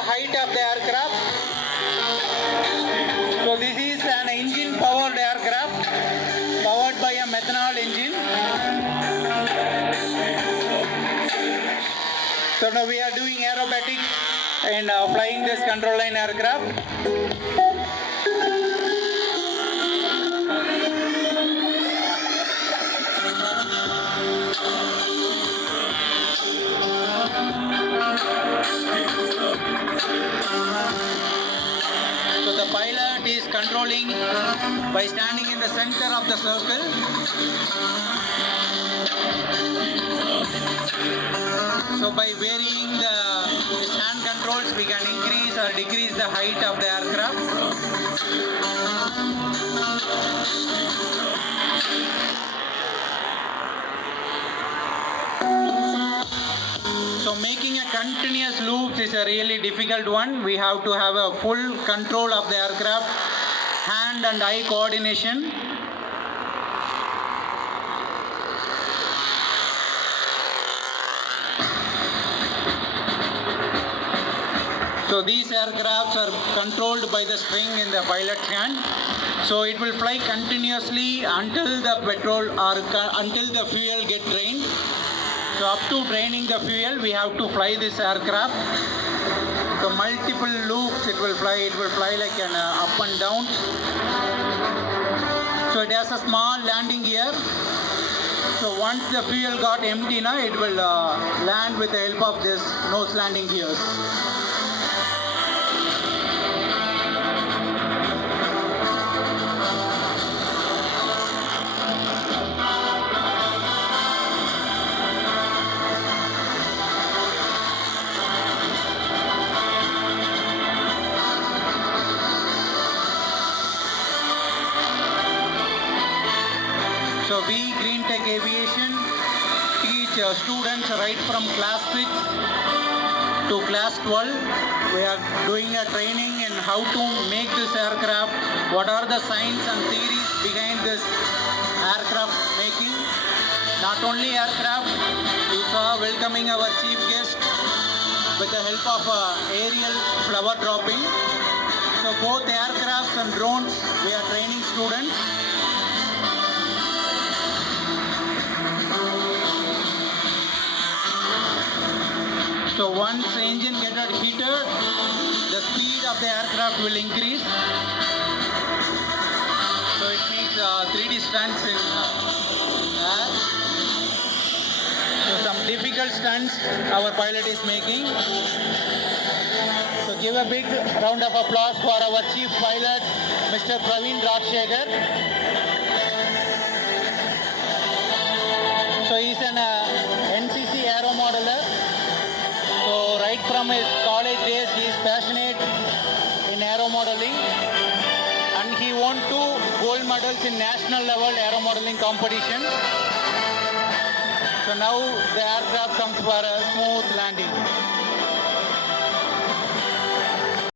the height of the aircraft. So this is an engine powered aircraft powered by a methanol engine. So now we are doing aerobatics and flying this control line aircraft. So the pilot is controlling by standing in the center of the circle. So by varying his hand controls, we can increase or decrease the height of the aircraft. So making a continuous loop is a really difficult one. We have to have a full control of the aircraft, hand and eye coordination. So these aircrafts are controlled by the spring in the pilot's hand. So it will fly continuously until the petrol or until the fuel get drained. So up to draining the fuel, we have to fly this aircraft. So multiple loops it will fly like an up and down. So it has a small landing gear. So once the fuel got empty now, it will land with the help of this nose landing gears. So we Green Tech Aviation teach students right from class 6 to class 12. We are doing a training in how to make this aircraft, what are the science and theories behind this aircraft making. Not only aircraft, you saw welcoming our chief guest with the help of aerial flower dropping. So both aircrafts and drones, we are training students. So once the engine gets heated, the speed of the aircraft will increase. So it makes 3D stunts in air. So some difficult stunts our pilot is making. So give a big round of applause for our chief pilot, Mr. Praveen Rajshekhar. So he's an NCC aero modeler. So right from his college days, he is passionate in aero modeling, and he won 2 gold medals in national level aero modeling competition. So now the aircraft comes for a smooth landing.